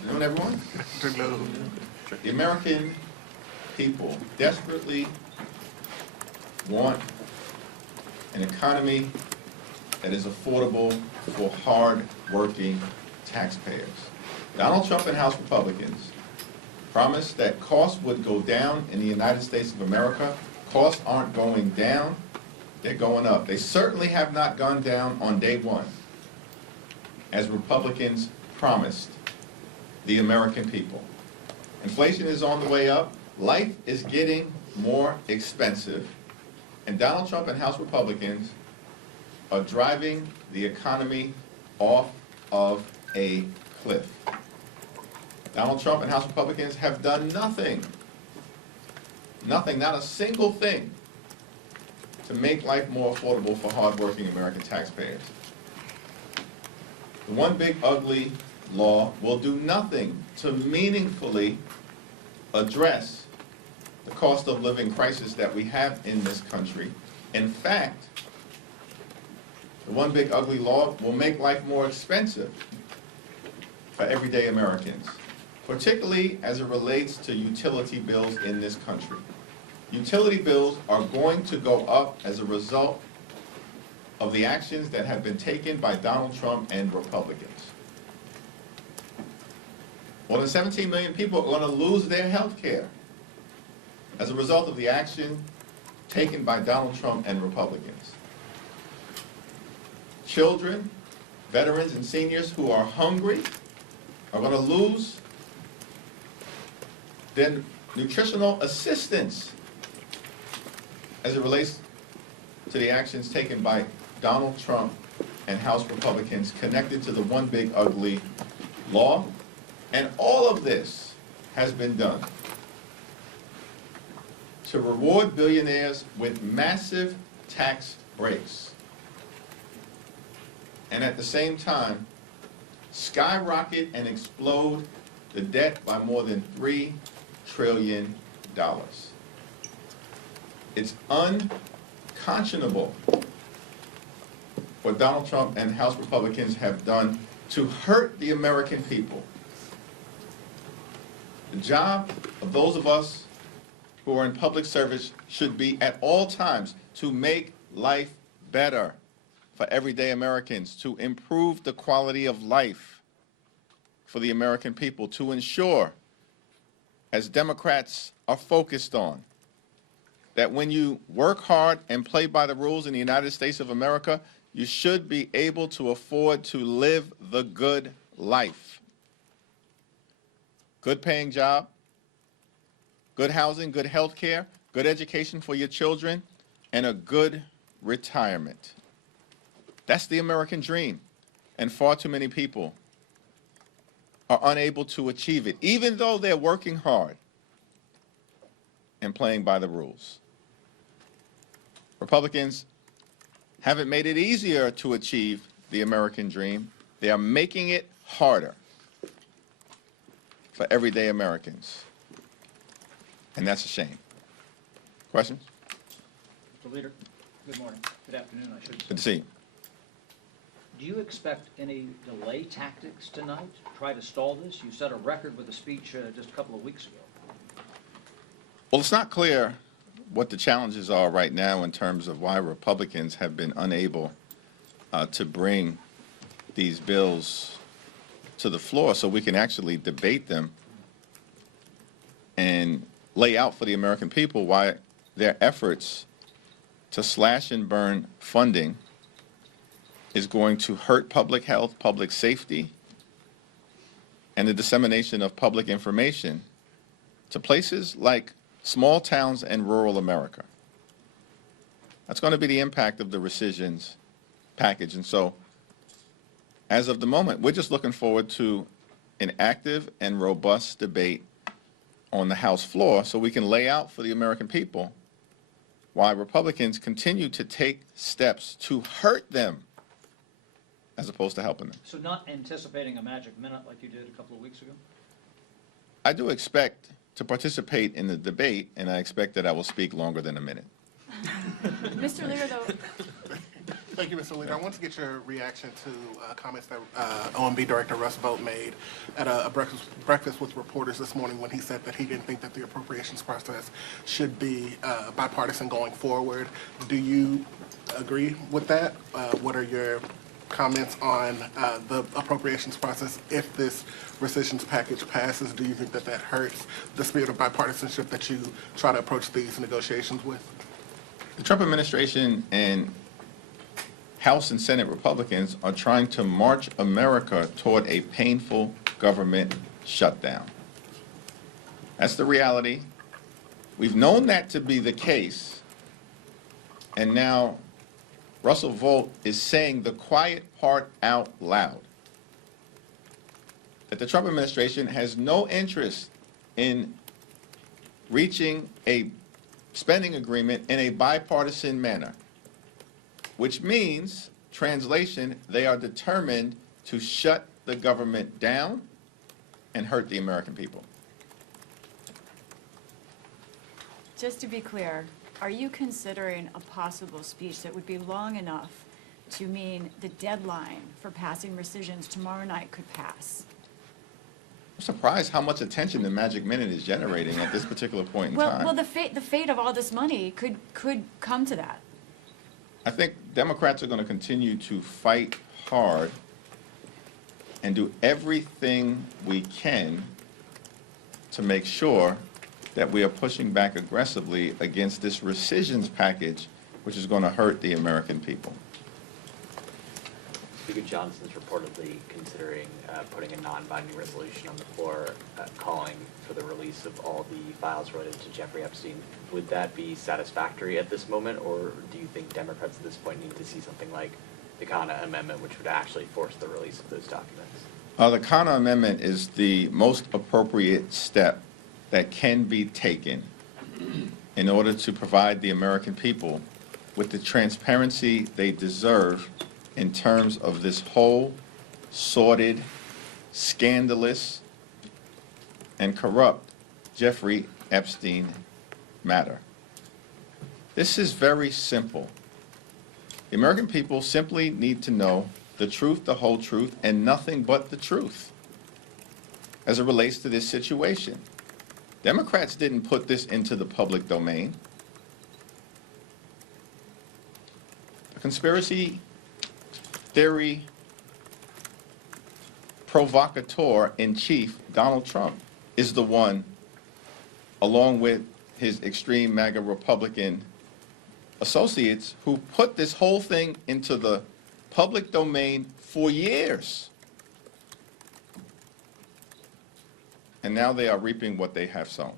afternoon, everyone. The American people desperately want an economy that is affordable for hard-working taxpayers. Donald Trump and House Republicans promised that costs would go down in the United States of America. Costs aren't going down, they're going up. They certainly have not gone down on day one, as Republicans promised the American people. Inflation is on the way up, life is getting more expensive, and Donald Trump and House Republicans are driving the economy off of a cliff. Donald Trump and House Republicans have done nothing, not a single thing, to make life more affordable for hardworking American taxpayers. The one big ugly law will do nothing to meaningfully address the cost of living crisis that we have in this country. In fact, the one big ugly law will make life more expensive for everyday Americans, particularly as it relates to utility bills in this country. Utility bills are going to go up as a result of the actions that have been taken by Donald Trump and Republicans. More than 17 million people are going to lose their health care as a result of the action taken by Donald Trump and Republicans. Children, veterans, and seniors who are hungry are going to lose their nutritional assistance as it relates to the actions taken by Donald Trump and House Republicans connected to the one big ugly law. And all of this has been done to reward billionaires with massive tax breaks, and at the same time skyrocket and explode the debt by more than $3 trillion. It's unconscionable what Donald Trump and House Republicans have done to hurt the American people. The job of those of us who are in public service should be at all times to make life better for everyday Americans, to improve the quality of life for the American people, to ensure, as Democrats are focused on, that when you work hard and play by the rules in the United States of America, you should be able to afford to live the good life. Good paying job, good housing, good health care, good education for your children, and a good retirement. That's the American dream, and far too many people are unable to achieve it, even though they're working hard and playing by the rules. Republicans haven't made it easier to achieve the American dream. They are making it harder for everyday Americans, and that's a shame. Questions? Mr. Leader, good morning. Good afternoon, I should say. Good to see you. Do you expect any delay tactics tonight to try to stall this? You set a record with a speech just a couple of weeks ago. Well, it's not clear what the challenges are right now in terms of why Republicans have been unable to bring these bills to the floor so we can actually debate them and lay out for the American people why their efforts to slash and burn funding is going to hurt public health, public safety, and the dissemination of public information to places like small towns and rural America. That's going to be the impact of the rescissions package. And so, as of the moment, we're just looking forward to an active and robust debate on the House floor so we can lay out for the American people why Republicans continue to take steps to hurt them as opposed to helping them. So not anticipating a magic minute like you did a couple of weeks ago? I do expect to participate in the debate, and I expect that I will speak longer than a minute. Mr. Leader, though, Thank you, Mr. Leader. I want to get your reaction to comments that OMB Director Russ Vought made at a breakfast with reporters this morning when he said that he didn't think that the appropriations process should be bipartisan going forward. Do you agree with that? What are your comments on the appropriations process if this rescissions package passes? Do you think that that hurts the spirit of bipartisanship that you try to approach these negotiations with? The Trump administration and House and Senate Republicans are trying to march America toward a painful government shutdown. That's the reality. We've known that to be the case, and now Russell Vought is saying the quiet part out loud, that the Trump administration has no interest in reaching a spending agreement in a bipartisan manner, which means, translation, they are determined to shut the government down and hurt the American people. Just to be clear, are you considering a possible speech that would be long enough to mean the deadline for passing rescissions tomorrow night could pass? I'm surprised how much attention the Magic Minute is generating at this particular point in time. Well, the fate of all this money could come to that. I think Democrats are going to continue to fight hard and do everything we can to make sure that we are pushing back aggressively against this rescissions package, which is going to hurt the American people. Speaker Johnson's reportedly considering putting a non-binding resolution on the floor calling for the release of all the files related to Jeffrey Epstein. Would that be satisfactory at this moment, or do you think Democrats at this point need to see something like the Khanna Amendment, which would actually force the release of those documents? The Khanna Amendment is the most appropriate step that can be taken in order to provide the American people with the transparency they deserve in terms of this whole sordid, scandalous, and corrupt Jeffrey Epstein matter. This is very simple. The American people simply need to know the truth, the whole truth, and nothing but the truth as it relates to this situation. Democrats didn't put this into the public domain. The conspiracy theory provocateur in chief, Donald Trump, is the one, along with his extreme MAGA Republican associates, who put this whole thing into the public domain for years. And now they are reaping what they have sown.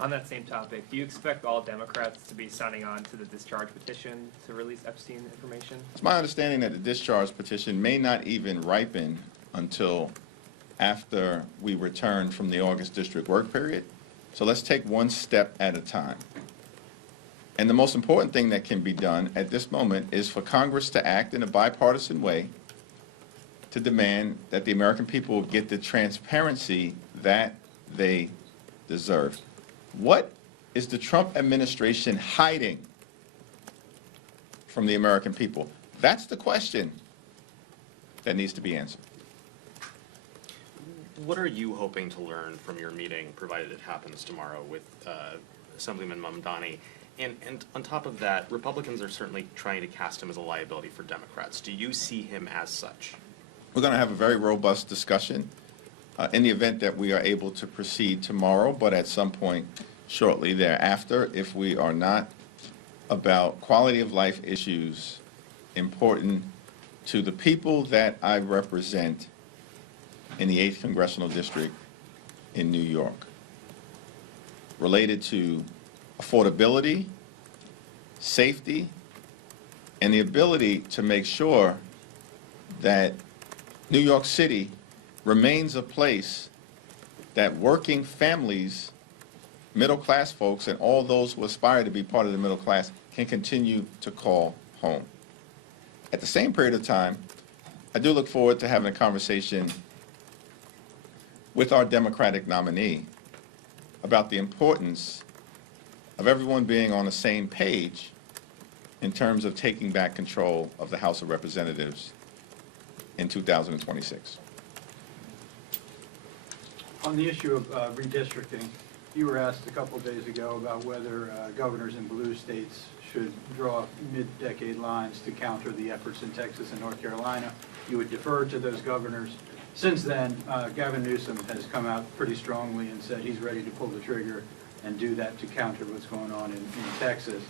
On that same topic, do you expect all Democrats to be signing on to the discharge petition to release Epstein information? It's my understanding that the discharge petition may not even ripen until after we return from the August district work period. So let's take one step at a time. And the most important thing that can be done at this moment is for Congress to act in a bipartisan way to demand that the American people get the transparency that they deserve. What is the Trump administration hiding from the American people? That's the question that needs to be answered. What are you hoping to learn from your meeting, provided it happens tomorrow, with Assemblyman Mamdani? And on top of that, Republicans are certainly trying to cast him as a liability for Democrats. Do you see him as such? We're going to have a very robust discussion in the event that we are able to proceed tomorrow, but at some point shortly thereafter, if we are not, about quality of life issues important to the people that I represent in the 8th Congressional District in New York, related to affordability, safety, and the ability to make sure that New York City remains a place that working families, middle-class folks, and all those who aspire to be part of the middle class can continue to call home. At the same period of time, I do look forward to having a conversation with our Democratic nominee about the importance of everyone being on the same page in terms of taking back control of the House of Representatives in 2026. On the issue of redistricting, you were asked a couple of days ago about whether governors in blue states should draw mid-decade lines to counter the efforts in Texas and North Carolina. You would defer to those governors. Since then, Gavin Newsom has come out pretty strongly and said he's ready to pull the trigger and do that to counter what's going on in Texas.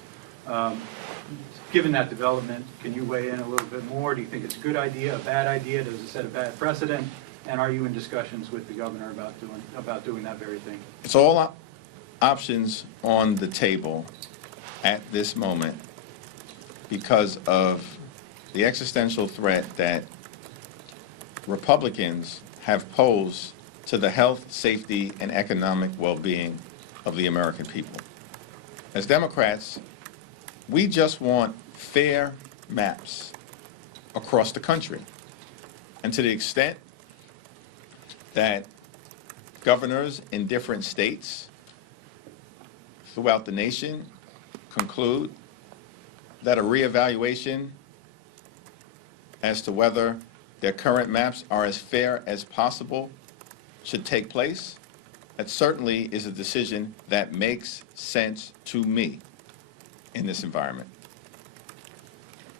Given that development, can you weigh in a little bit more? Do you think it's a good idea, a bad idea? Does it set a bad precedent? And are you in discussions with the governor about doing that very thing? It's all options on the table at this moment because of the existential threat that Republicans have posed to the health, safety, and economic well-being of the American people. As Democrats, we just want fair maps across the country. And to the extent that governors in different states throughout the nation conclude that a reevaluation as to whether their current maps are as fair as possible should take place, that certainly is a decision that makes sense to me in this environment.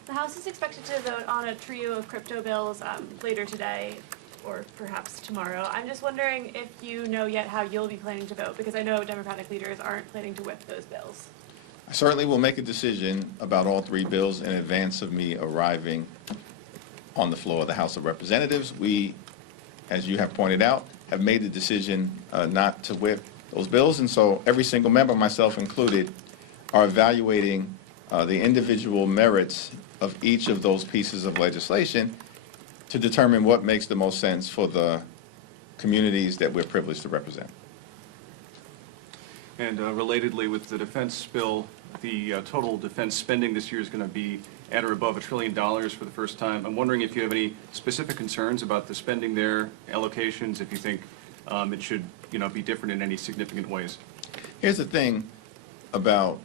The House is expected to vote on a trio of crypto bills later today or perhaps tomorrow. I'm just wondering if you know yet how you'll be planning to vote, because I know Democratic leaders aren't planning to whip those bills. I certainly will make a decision about all three bills in advance of me arriving on the floor of the House of Representatives. We, as you have pointed out, have made the decision not to whip those bills, and so every single member, myself included, are evaluating the individual merits of each of those pieces of legislation to determine what makes the most sense for the communities that we're privileged to represent. And relatedly, with the defense bill, the total defense spending this year is going to be at or above $1 trillion for the first time. I'm wondering if you have any specific concerns about the spending there, allocations, if you think it should, be different in any significant ways. Here's the thing about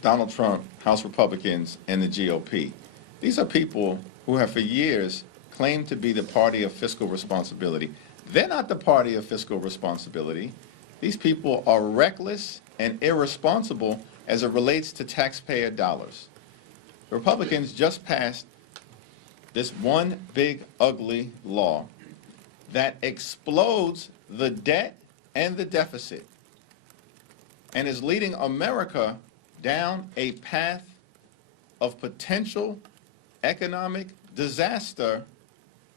Donald Trump, House Republicans, and the GOP. These are people who have for years claimed to be the party of fiscal responsibility. They're not the party of fiscal responsibility. These people are reckless and irresponsible as it relates to taxpayer dollars. Republicans just passed this one big ugly law that explodes the debt and the deficit and is leading America down a path of potential economic disaster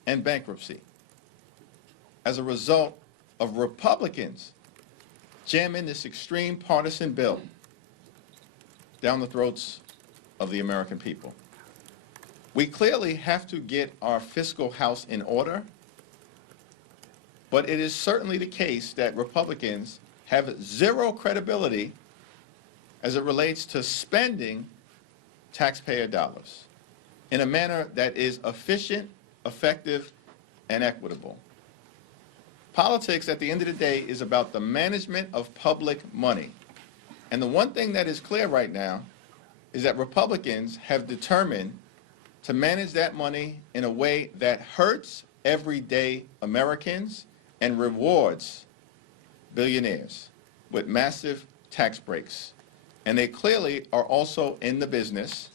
and bankruptcy as a result of Republicans jamming this extreme partisan bill down the throats of the American people. We clearly have to get our fiscal house in order, but it is certainly the case that Republicans have zero credibility as it relates to spending taxpayer dollars in a manner that is efficient, effective, and equitable. Politics, at the end of the day, is about the management of public money. And the one thing that is clear right now is that Republicans have determined to manage that money in a way that hurts everyday Americans and rewards billionaires with massive tax breaks. And they clearly are also in the business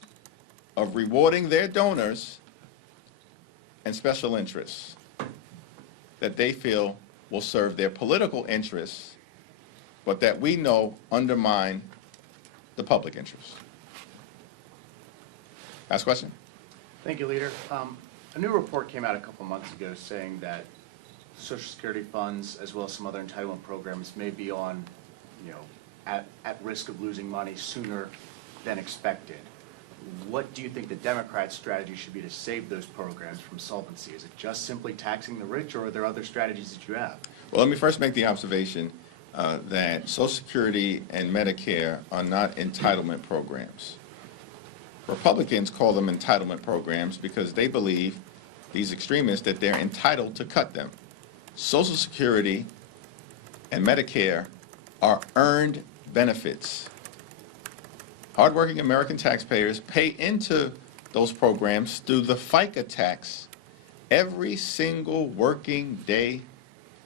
of rewarding their donors and special interests that they feel will serve their political interests, but that we know undermine the public interest. Last question. Thank you, Leader. A new report came out a couple months ago saying that Social Security funds, as well as some other entitlement programs, may be on, at risk of losing money sooner than expected. What do you think the Democrats' strategy should be to save those programs from solvency? Is it just simply taxing the rich, or are there other strategies that you have? Well, let me first make the observation that Social Security and Medicare are not entitlement programs. Republicans call them entitlement programs because they believe, these extremists, that they're entitled to cut them. Social Security and Medicare are earned benefits. hardworking American taxpayers pay into those programs through the FICA tax every single working day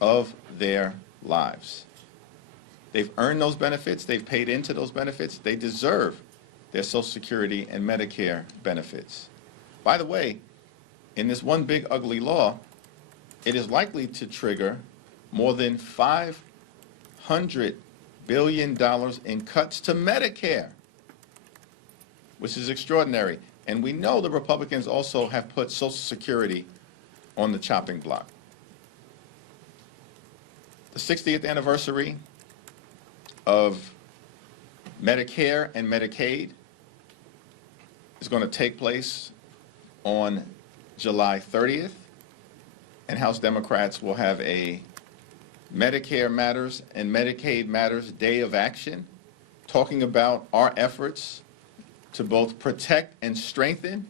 of their lives. They've earned those benefits, they've paid into those benefits, they deserve their Social Security and Medicare benefits. By the way, in this one big ugly law, it is likely to trigger more than $500 billion in cuts to Medicare, which is extraordinary. And we know the Republicans also have put Social Security on the chopping block. The 60th anniversary of Medicare and Medicaid is going to take place on July 30th, and House Democrats will have a Medicare Matters and Medicaid Matters Day of Action, talking about our efforts to both protect and strengthen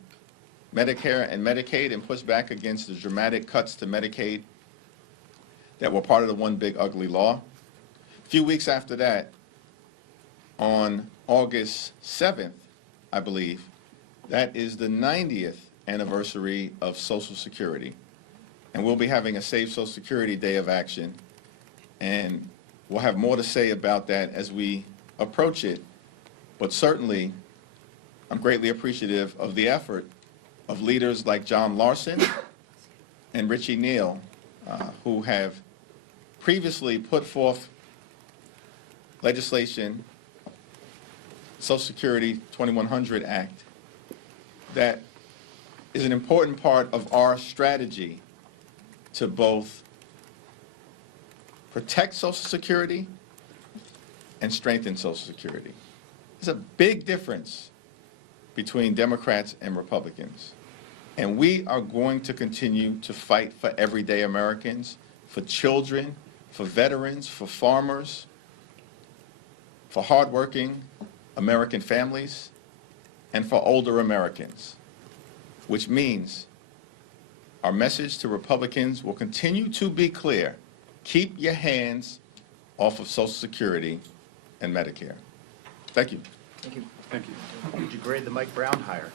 Medicare and Medicaid and push back against the dramatic cuts to Medicaid that were part of the one big ugly law. A few weeks after that, on August 7th, I believe, that is the 90th anniversary of Social Security. And we'll be having a Save Social Security Day of Action. And we'll have more to say about that as we approach it. But certainly, I'm greatly appreciative of the effort of leaders like John Larson and Richie Neal, who have previously put forth legislation, Social Security 2100 Act, that is an important part of our strategy to both protect Social Security and strengthen Social Security. There's a big difference between Democrats and Republicans. And we are going to continue to fight for everyday Americans, for children, for veterans, for farmers, for hardworking American families, and for older Americans, which means our message to Republicans will continue to be clear. Keep your hands off of Social Security and Medicare. Thank you. Thank you. Thank you. Did you grade the Mike Brown hire?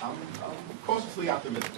I'm cautiously optimistic.